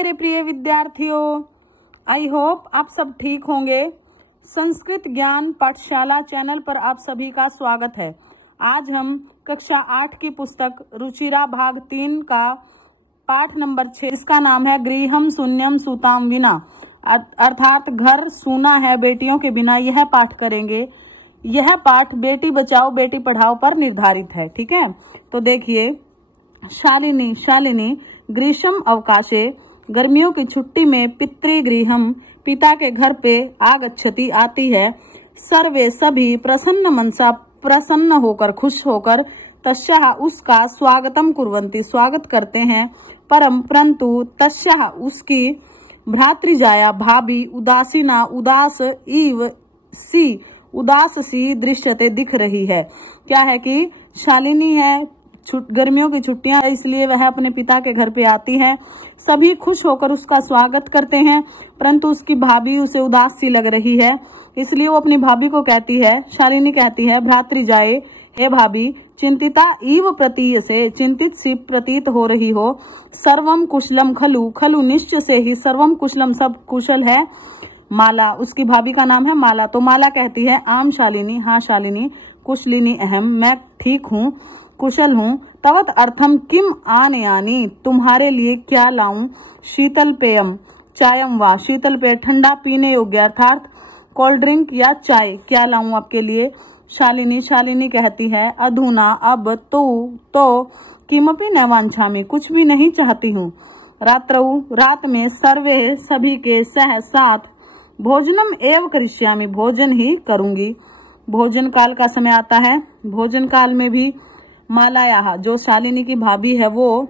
मेरे प्रिय विद्यार्थियों, आई होप आप सब ठीक होंगे। संस्कृत ज्ञान पाठशाला चैनल पर आप सभी का स्वागत है। आज हम कक्षा 8 की पुस्तक रुचिरा भाग 3 का पाठ नंबर 6, इसका नाम है गृहम शून्यम सुताम विना, अर्थात घर सूना है बेटियों के बिना, यह पाठ करेंगे। यह पाठ बेटी बचाओ बेटी पढ़ाओ पर निर्धारित है। ठीक है, तो देखिए, शालिनी ग्रीष्म अवकाशे, गर्मियों की छुट्टी में पितृगृहम, पिता के घर पे आगच्छति आती है। सर्वे सभी प्रसन्न मनसा, प्रसन्न होकर खुश होकर, तस्याः उसका स्वागतम कुर्वन्ति, स्वागत करते हैं। परंतु तस्याः उसकी भ्रातृजाया भाभी उदासीना, उदास सी दृश्यते दिख रही है। क्या है कि शालिनी है, गर्मियों की छुट्टियां इसलिए वह अपने पिता के घर पे आती है। सभी खुश होकर उसका स्वागत करते हैं, परंतु उसकी भाभी उसे उदास सी लग रही है। इसलिए वो अपनी भाभी को कहती है, शालिनी कहती है, भ्रातृजाए, हे भाभी, चिंतिता इव प्रतीयसे, चिंतित सी प्रतीत हो रही हो। सर्वम कुशलम खलु, खलु निश्चय से ही, सर्वम कुशलम सब कुशल है। माला, उसकी भाभी का नाम है माला, तो माला कहती है, आम शालिनी, हाँ शालिनी, कुशलिनी अहम, मैं ठीक हूँ, कुशल हूँ। तवत अर्थम किम आनयानि, तुम्हारे लिए क्या लाऊं। शीतल पेयम, चायम वा, शीतल पेय ठंडा पीने योग्य, अर्थात कोल्ड ड्रिंक या चाय, क्या लाऊं आपके लिए। शालिनी कहती है, अधुना अब तो किमपि न वांछामि, कुछ भी नहीं चाहती हूँ। रात्रौ, रात में, सर्वे सभी के सह साथ, भोजनम एव करिष्यामि, भोजन ही करूंगी। भोजन काल का समय आता है। भोजन काल में भी मालाया, जो शालिनी की भाभी है, वो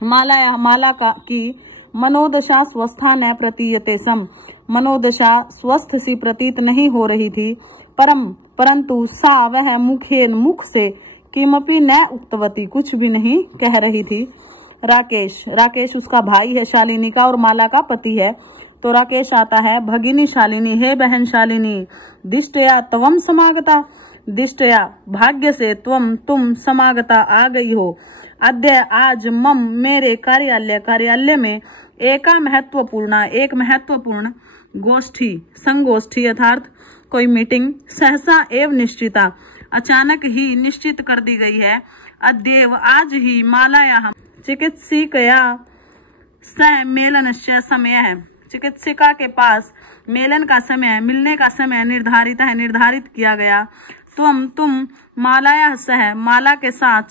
माला की मनोदशा स्वस्था न प्रतीयते सम, मनोदशा स्वस्थ सी प्रतीत नहीं हो रही थी। परंतु सा, वह मुख से किमपि न उक्तवती, कुछ भी नहीं कह रही थी। राकेश उसका भाई है शालिनी का और माला का पति है। तो राकेश आता है, भगिनी शालिनी, हे बहन शालिनी, दिष्टया त्वम समागता, दिष्टया भाग्य से, तुम समागता आ गई हो। अद्य आज मम, मेरे कार्यालय में एक महत्वपूर्ण संगोष्ठी अर्थात कोई मीटिंग, सहसा एव निश्चिता, अचानक ही निश्चित कर दी गई है। अद्येव, आज ही, मालायाः चिकित्सिकया सह मेलनस्य समय है, चिकित्सिका के पास मेलन का समय, मिलने का समय निर्धारित किया गया। तुम मालाया सह, माला के साथ,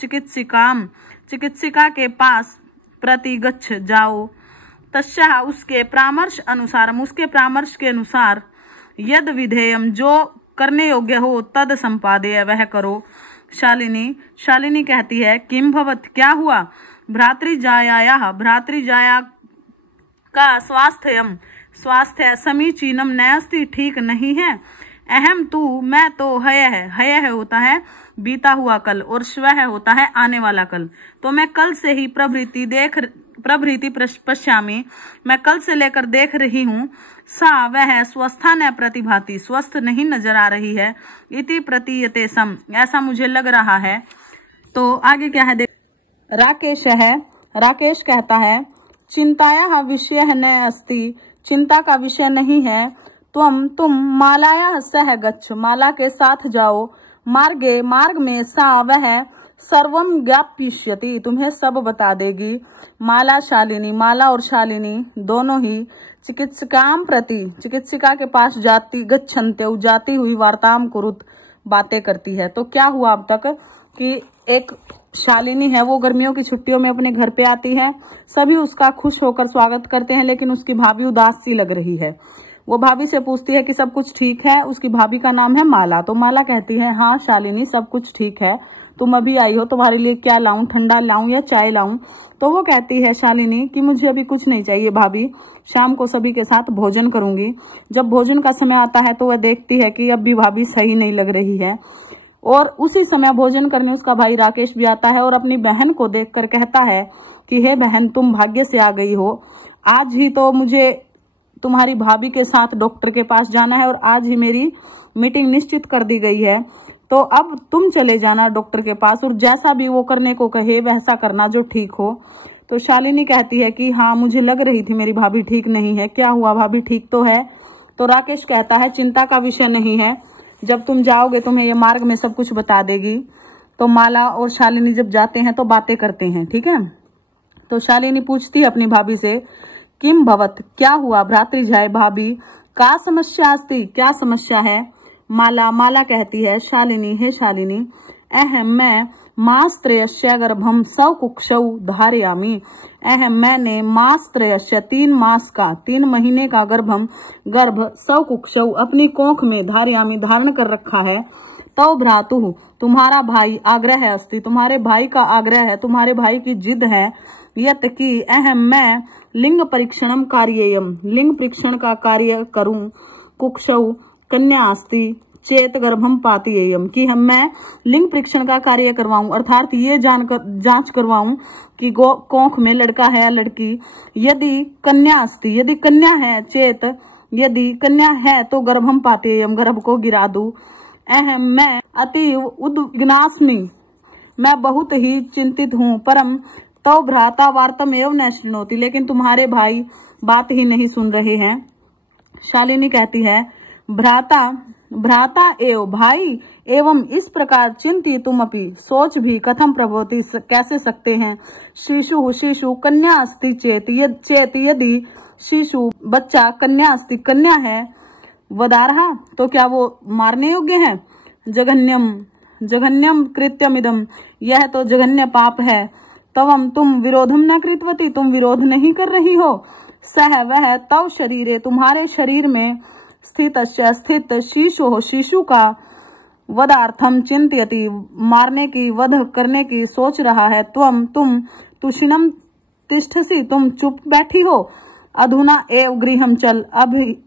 चिकित्सिका के पास प्रति गच्छ, जाओ। तस्याः उसके परामर्श अनुसार, उसके परामर्श के अनुसार, यद विधेयम, जो करने योग्य हो, तद संपादेय, वह करो। शालिनी कहती है, किम भवत, क्या हुआ। भ्रातृजाया का स्वास्थ्य समीचीनम नयस्ति, ठीक नहीं है। अहम तू, मैं तो, हय होता है बीता हुआ कल, और श्वः होता है आने वाला कल। तो मैं कल से ही प्रभृति पश्यामि, मैं कल से लेकर देख रही हूँ। सा, वह स्वस्था न प्रतिभाति, स्वस्थ नहीं नजर आ रही है। इति प्रतीयते सम, ऐसा मुझे लग रहा है। तो आगे क्या है, राकेश कहता है, चिंताया विषय न अस्ति, चिंता का विषय नहीं है। तुम मालाया सह गच्छ, माला के साथ जाओ। मार्ग में, सा, वह सर्वम ज्ञापयिष्यति, तुम्हें सब बता देगी। माला और शालिनी दोनों ही चिकित्सिकाम प्रति, चिकित्सिका के पास जाती हुई वार्ताम कुरुत, बातें करती है। तो क्या हुआ अब तक कि एक शालिनी है, वो गर्मियों की छुट्टियों में अपने घर पे आती है, सभी उसका खुश होकर स्वागत करते हैं, लेकिन उसकी भाभी उदास सी लग रही है। वो भाभी से पूछती है कि सब कुछ ठीक है। उसकी भाभी का नाम है माला, तो माला कहती है, हाँ शालिनी, सब कुछ ठीक है, तुम अभी आई हो, तुम्हारे लिए क्या लाऊं, ठंडा लाऊं या चाय लाऊं। तो वो कहती है शालिनी कि मुझे अभी कुछ नहीं चाहिए भाभी, शाम को सभी के साथ भोजन करूंगी। जब भोजन का समय आता है तो वह देखती है कि अब भी भाभी सही नहीं लग रही है, और उसी समय भोजन करने उसका भाई राकेश भी आता है और अपनी बहन को देखकर कहता है कि हे बहन, तुम भाग्य से आ गई हो, आज ही तो मुझे तुम्हारी भाभी के साथ डॉक्टर के पास जाना है और आज ही मेरी मीटिंग निश्चित कर दी गई है। तो अब तुम चले जाना डॉक्टर के पास और जैसा भी वो करने को कहे वैसा करना जो ठीक हो। तो शालिनी कहती है कि हाँ, मुझे लग रही थी मेरी भाभी ठीक नहीं है। क्या हुआ, भाभी ठीक तो है। तो राकेश कहता है चिंता का विषय नहीं है, जब तुम जाओगे तुम्हें ये मार्ग में सब कुछ बता देगी। तो माला और शालिनी जब जाते हैं तो बातें करते हैं, ठीक है। तो शालिनी पूछती है अपनी भाभी से, किम भवत, क्या हुआ भ्रातृजाय भाभी, का समस्या अस्ति, क्या समस्या है। माला कहती है शालिनी, हे शालिनी, अहम मैं मासत्रयस्य गर्भम सकुक्षौ धारयामि। अहम मैंने मासत्रयस्य 3 मास का 3 महीने का गर्भ सकुक्षौ अपनी कोख में धारयामि धारण कर रखा है। तव भ्रातु तुम्हारा भाई आग्रह है अस्ति, तुम्हारे भाई का आग्रह है, तुम्हारे भाई की जिद है। यत की अहम मैं लिंग परीक्षणम कार्ययम, लिंग परीक्षण का कार्य करूं। कुक्षौ कन्या अस्ति चेत गर्भम पातियेयम, कि मैं लिंग परीक्षण का कार्य करवाऊं, अर्थात ये जांच करवाऊं कि कोख में लड़का है या लड़की। यदि कन्या अस्ति, यदि कन्या है, चेत यदि कन्या है तो गर्भम पातियेयम, गर्भ को गिरा दूं। अहम मैं अतीव उद्विग्नास्मि, मैं बहुत ही चिंतित हूँ। परम तो भ्राता वार्तम एवं न शृणोति, लेकिन तुम्हारे भाई बात ही नहीं सुन रहे हैं। शालिनी कहती है भ्राता एवं भाई एवं इस प्रकार चिंती तुम अपनी सोच भी कथम प्रभोति कैसे सकते हैं। शिशु कन्या अस्ति चेत यदि शिशु बच्चा कन्या अस्ति कन्या है, वदारहा तो क्या वो मारने योग्य है। जघन्यम कृत्यमिदम, यह तो जघन्य पाप है। तवम तुम विरोधम न कृतवती, तुम विरोध नहीं कर रही हो। सह वह तव शरीरे तुम्हारे शरीर में स्थित शिशु का वधार्थम चिंतयति, मारने की वध करने की सोच रहा है। तुम तुषिणम तिष्ठसी, तुम चुप बैठी हो। अधुना एव गृहम चल,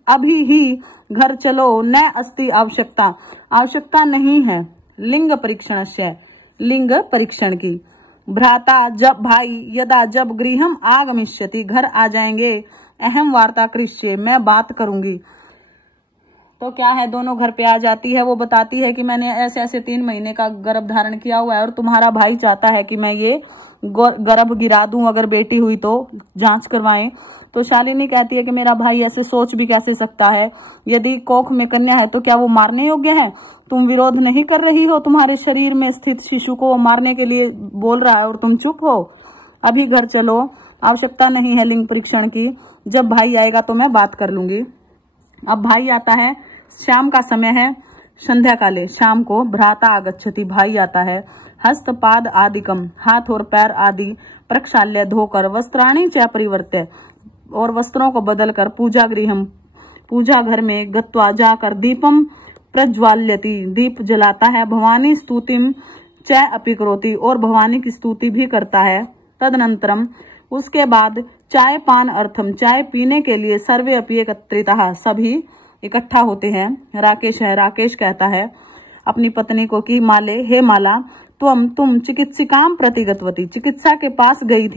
अभी ही घर चलो। न अस्ति आवश्यकता नहीं है लिंग परीक्षणस्य, लिंग परीक्षण की। भ्राता जब भाई यदा जब गृहम आगमिष्यति, घर आ जाएंगे। अहम वार्ता कृष्य, मैं बात करूंगी। तो क्या है, दोनों घर पे आ जाती है। वो बताती है कि मैंने ऐसे ऐसे 3 महीने का गर्भ धारण किया हुआ है और तुम्हारा भाई चाहता है कि मैं ये गर्भ गिरा दूं, अगर बेटी हुई तो जांच करवाएं। तो शालिनी कहती है कि मेरा भाई ऐसे सोच भी कैसे सकता है, यदि कोख में कन्या है तो क्या वो मारने योग्य है। तुम विरोध नहीं कर रही हो, तुम्हारे शरीर में स्थित शिशु को वो मारने के लिए बोल रहा है और तुम चुप हो। अभी घर चलो, आवश्यकता नहीं है लिंग परीक्षण की, जब भाई आएगा तो मैं बात कर लूंगी। अब भाई आता है, शाम का समय है, संध्या काले, शाम को। भ्राता आगच्छति, भाई आता है। हस्तपाद आदिकम, हाथ और पैर आदि प्रक्षाल्य धोकर, वस्त्राणी च परिवर्त्य, और वस्त्रों को बदलकर, पूजा गृहम, पूजा घर में गत्वा जाकर, दीपम प्रज्वाल्यति, दीप जलाता है। भवानी स्तुतिम च अपि करोति, और भवानी की स्तुति भी करता है। तदनंतरम, उसके बाद चाय पान अर्थम, चाय पीने के लिए सर्वे अपि एकत्रितः, सभी इकट्ठा होते हैं। राकेश कहता है अपनी पत्नी को कि माले, हे माला, तुम चिकित्सिकाम प्रति गतवती, चिकित्सा के पास गई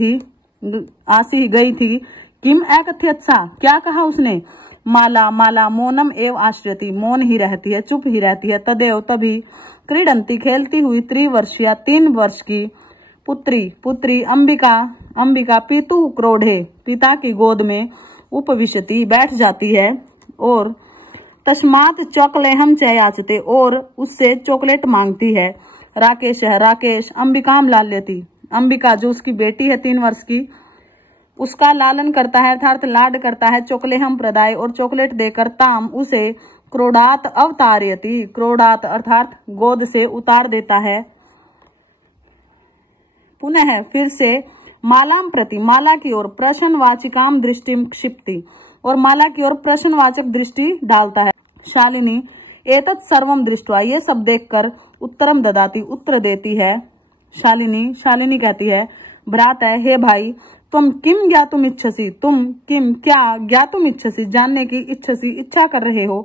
थी। किम एकथ्यत्सा, क्या कहा उसने। माला मौनम एव आश्रयति, मौन ही रहती है, चुप ही रहती है। तदेव तभी क्रीडंती, खेलती हुई 3 वर्ष की पुत्री अंबिका पितु क्रोढ़े, पिता की गोद में उपविशति, बैठ जाती है। और तस्मात चॉकलेहम चयाचते, और उससे चॉकलेट मांगती है। राकेश अंबिकाम लाल्यति, अंबिका जो उसकी बेटी है 3 वर्ष की, उसका लालन करता है, अर्थात लाड करता है। चॉकलेहम प्रदाय, और चॉकलेट देकर, ताम उसे, क्रोडात अवतारयति, क्रोडात अर्थात गोद से उतार देता है। पुनः फिर से मालाम प्रति, माला की ओर, प्रश्नवाचिकाम दृष्टिम क्षिप्ति, और माला की ओर प्रश्नवाचक दृष्टि डालता है। शालिनी एतत् सर्वम दृष्ट्वा, ये सब देखकर, उत्तरम ददाती, उत्तर देती है। शालिनी कहती है भ्राता, हे भाई, तुम किम ज्ञातुम इच्छसी, तुम किम क्या ज्ञातुम इच्छसी, जानने की इच्छा कर रहे हो।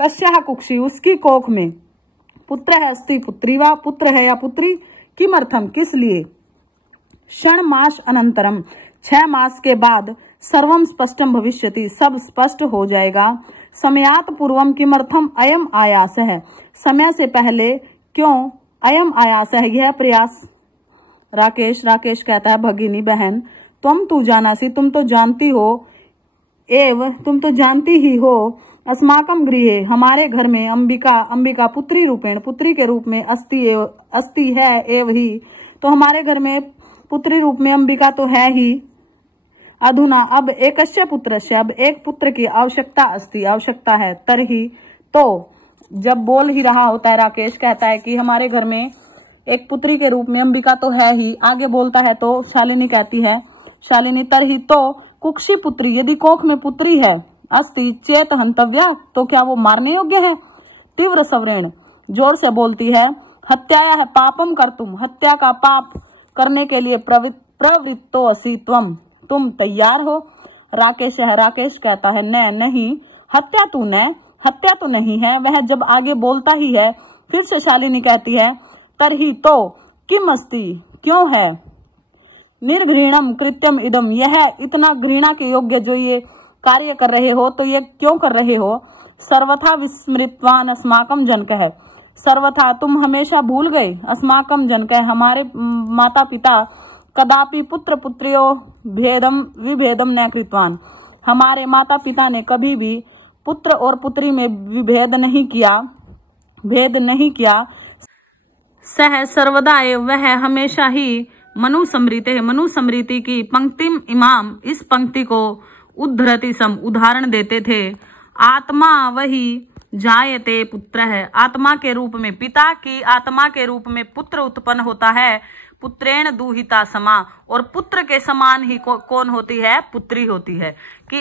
तस्याह कुक्षी, उसकी कोख में, पुत्र है अस्ति पुत्री वा, पुत्र है या पुत्री, किमर्थम किस लिए। क्षण मास अनंतरम, 6 मास के बाद, सर्वम स्पष्टम भविष्यति, सब स्पष्ट हो जाएगा। समयात पूर्वम किमर्थम अयम आयास है, समय से पहले क्यों, अयम आयास है, यह प्रयास, राकेश कहता है भगिनी बहन, तुम तू जानासी, तुम तो जानती हो, तुम तो जानती ही हो, अस्माकम गृहे, हमारे घर में, अंबिका पुत्री रूपेण, पुत्री के रूप में, अस्ति है एव ही, तो हमारे घर में पुत्री रूप में अंबिका तो है ही। अधुना अब एकस्य पुत्रस्य, अब एक पुत्र की आवश्यकता है, तरही, तो जब बोल ही रहा होता है राकेश, कहता है कि हमारे घर में एक पुत्री के रूप में अंबिका तो है ही, आगे बोलता है तो शालिनी कहती है, शालिनी तरही, तो कुक्षी पुत्री, यदि कोख में पुत्री है, अस्ति चेत हंतव्या, तो क्या वो मारने योग्य है। तीव्र सवरेण, जोर से बोलती है, हत्याया है पापम कर्तुम, हत्या का पाप करने के लिए प्रवृत्तो असि त्वम, तुम तैयार हो। राकेश कहता है, नहीं, हत्या तो नहीं है। वह जब आगे बोलता ही है, फिर से शालिनी कहती है, तरही, तो किम अस्ति, क्यों है, निर्घृणम कृत्यम इदम, यह इतना घृणा के योग्य जो ये कार्य कर रहे हो, तो ये क्यों कर रहे हो। सर्वथा विस्मृतवान अस्माकम जनकः, सर्वथा तुम हमेशा भूल गए, अस्माकम जनकः, हमारे माता पिता, कदापि पुत्र पुत्रियो विभेदम न कृतवान, हमारे माता पिता ने कभी भी पुत्र और पुत्री में भेद नहीं किया। सह सर्वदा, वह हमेशा ही, मनु समृति की पंक्तिम इमाम, इस पंक्ति को उद्धरति सम, उदाहरण देते थे। आत्मा वही जायते पुत्र है, आत्मा के रूप में, पिता की आत्मा के रूप में पुत्र उत्पन्न होता है, पुत्रेण दूहिता समा, और पुत्र के समान ही कौन होती है, पुत्री होती है, कि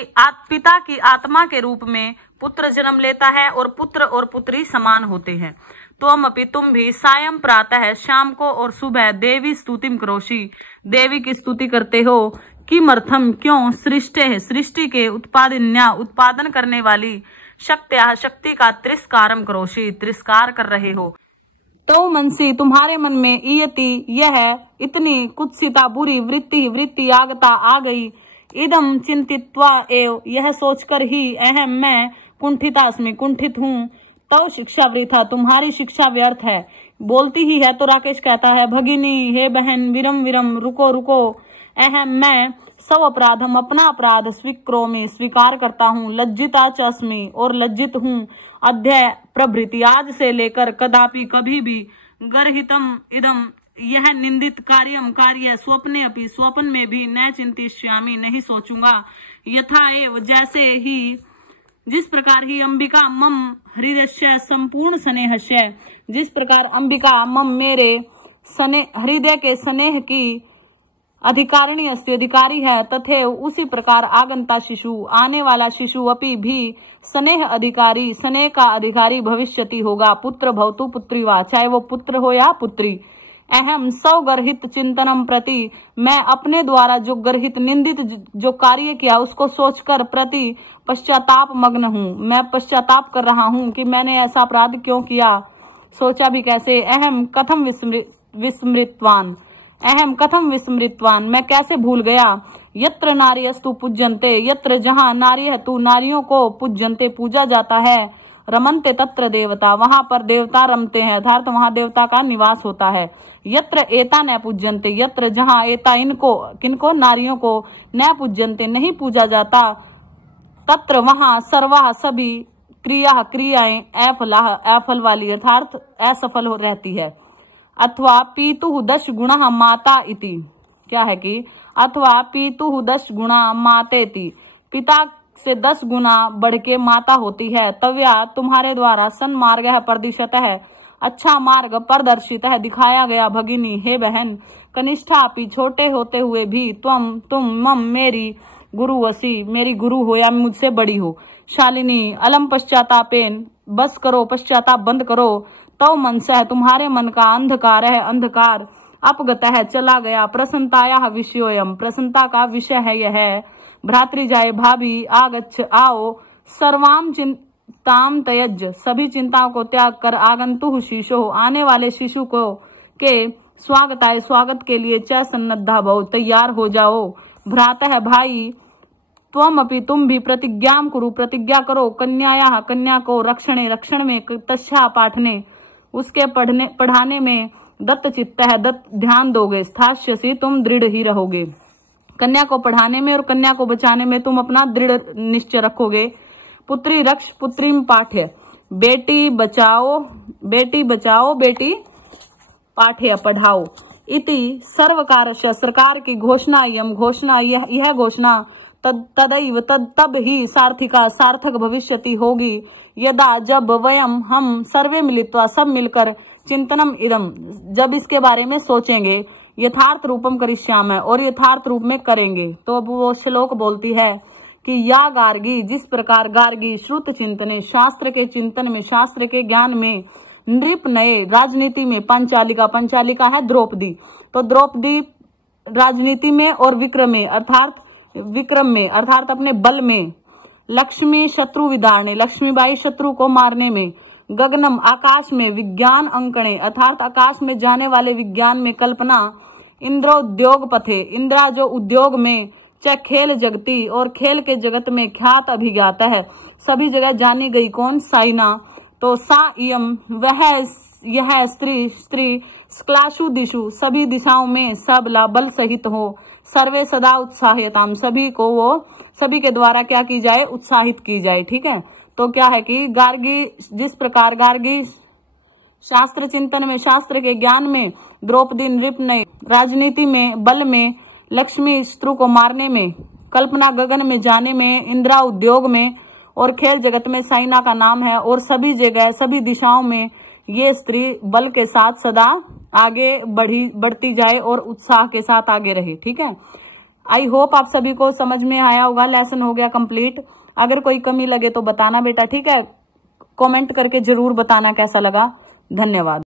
पिता की आत्मा के रूप में पुत्र जन्म लेता है और पुत्र और पुत्री समान होते हैं। तुम भी सायं प्रातः, शाम को और सुबह, देवी स्तुतिम करोषि, देवी की स्तुति करते हो, किमर्थम, क्यों, सृष्टि के उत्पादन करने वाली, शक्ति का तिरस्कारम करोषि, तिरस्कार कर रहे हो। तो मनसी, तुम्हारे मन में, इयति, यह, इतनी, कुत्सिता, बुरी, वृत्ति आगता, आ गई, इदम चिंतित्वा एव, यह सोचकर ही, अहम, मैं, कुंठितास्मि, कुंठित हूँ, तो शिक्षा वृथा, तुम्हारी शिक्षा व्यर्थ है। बोलती ही है तो राकेश कहता है, भगिनी, हे बहन, विरम, रुको, अहम, मैं, सब अपराधम, अपना अपराध, स्वीक्रोमि, स्वीकार करता हूँ, लज्जिता च अस्मि, और लज्जित हूँ, अध्यय प्रभृति, आज से लेकर, कदापि, कभी भी, गर्हितम इदम, यह निंदित कार्य, स्वप्ने अपि, स्वप्न में भी, न चिंतिष्यामि, नहीं सोचूंगा, यथा एव, जैसे ही, जिस प्रकार ही, अंबिका मम हृदय संपूर्ण स्नेहस्य, जिस प्रकार अंबिका मम, मेरे हृदय के स्नेह की अधिकारिणी अस्ति, अधिकारी है, तथे उसी प्रकार आगंता शिशु, आने वाला शिशु, अपि भी, स्नेह का अधिकारी भविष्यति होगा, पुत्र भवतु पुत्री वा, चाहे वो पुत्र हो या पुत्री। अहम स्वगर्हित चिंतनम प्रति, मैं अपने द्वारा जो गर्हित, निंदित जो कार्य किया उसको सोचकर, प्रति पश्चाताप मग्न हूँ, मैं पश्चाताप कर रहा हूँ कि मैंने ऐसा अपराध क्यों किया, सोचा भी कैसे। अहम कथम विस्मृतवान, मैं कैसे भूल गया। यत्र नार्यस्तु पूज्यन्ते, यत्र, जहाँ, नार्यः तु, नारियों को, पूज्यन्ते, पूजा जाता है, रमन्ते तत्र देवता, वहां पर देवता रमते हैं, अर्थात वहां देवता का निवास होता है। यत्र एता न पूज्यन्ते, यत्र, जहाँ, एता, इनको, किनको, नारियों को, न पूज्यन्ते, नहीं पूजा जाता, तत्र, वहां, सर्वा, सभी, क्रियाएं, अफल वाली, अर्थात असफल हो रहती है। अथवा पीतु 10 गुणा माता इति, क्या है कि, अथवा पीतु 10 गुणा मातेति, पिता से 10 गुना बढ़ के माता होती है। तव्या, तुम्हारे द्वारा, सन्मार्ग है, प्रदिशत है, अच्छा मार्ग, प्रदर्शित है, दिखाया गया, भगिनी, हे बहन, कनिष्ठा अपि, छोटे होते हुए भी, तुम मम, मेरी, गुरुवसी, मेरी गुरु हो या मुझसे बड़ी हो। शालिनी, अलम पश्चातापेन, बस करो, पश्चाताप बंद करो, तो मनसह, तुम्हारे मन का, अंधकार है, अंधकार, अपगत है, चला गया, प्रसन्नताया विषयोयम, प्रसन्नता का विषय है यह, भ्रातृजाय, भाभी, आगच्छ, आओ, सर्वाम चिंताम त्यज, सभी चिंताओं को त्याग कर, आगंतु शिशु, आने वाले शिशु को, के स्वागताय, स्वागत के लिए, च सन्नद्धा भव, तैयार हो जाओ, भ्रातः, भाई, त्वम अपि, तुम भी, प्रतिज्ञाम कुरु, प्रतिज्ञा करो, कन्याया, कन्या को, रक्षण में, तस्या, पाठने, उसके पढ़ाने में, दत्त चित्त है, दत्त ध्यान दोगे, स्थास्यसि तुम दृढ़ ही रहोगे। कन्या को पढ़ाने में और कन्या को बचाने में तुम अपना दृढ़ निश्चय रखोगे। पुत्री रक्ष पुत्रीम पाठ्य, बेटी बचाओ बेटी पाठ्य पढ़ाओ। इति सर्वकारस्य, सरकार की घोषणा, यम घोषणा, यह घोषणा तदैव तब ही सार्थक भविष्यति होगी, यदा जब वयम हम सर्वे मिलित्वा, सब मिलकर, चिंतनम इदम, जब इसके बारे में सोचेंगे, यथार्थ रूपम करिष्यामः, और यथार्थ रूप में करेंगे। तो अब वो श्लोक बोलती है कि या गार्गी, जिस प्रकार गार्गी श्रुत चिंतने, शास्त्र के चिंतन में, शास्त्र के ज्ञान में, नृप नए, राजनीति में, पंचालिका है द्रौपदी, तो द्रौपदी राजनीति में और विक्रम में अर्थात अपने बल में, लक्ष्मी शत्रु विदारणे, लक्ष्मीबाई शत्रु को मारने में, गगनम आकाश में, विज्ञान अंकणे अर्थात आकाश में जाने वाले विज्ञान में, कल्पना, इंद्रोद्योग पथे, इंद्रा जो उद्योग में, चाहे खेल जगती, और खेल के जगत में, ख्यात अभिज्ञात है, सभी जगह जानी गई कौन, साइना। तो सा इयम, यह स्त्री स्क्लाशु दिशु, सभी दिशाओं में, सब बल सहित हो, सर्वे सदा उत्साहिताम, सभी के द्वारा क्या की जाए, उत्साहित की जाए। ठीक है, तो क्या है कि गार्गी, जिस प्रकार गार्गी शास्त्र चिंतन में, शास्त्र के ज्ञान में, द्रौपदी नृप ने राजनीति में, बल में, लक्ष्मी शत्रु को मारने में, कल्पना गगन में जाने में, इंद्रा उद्योग में, और खेल जगत में साइना का नाम है, और सभी जगह सभी दिशाओं में ये स्त्री बल के साथ सदा आगे बढ़ती जाए और उत्साह के साथ आगे रहे। ठीक है, आई होप आप सभी को समझ में आया होगा, लेसन हो गया कंप्लीट। अगर कोई कमी लगे तो बताना बेटा, ठीक है, कमेंट करके जरूर बताना कैसा लगा। धन्यवाद।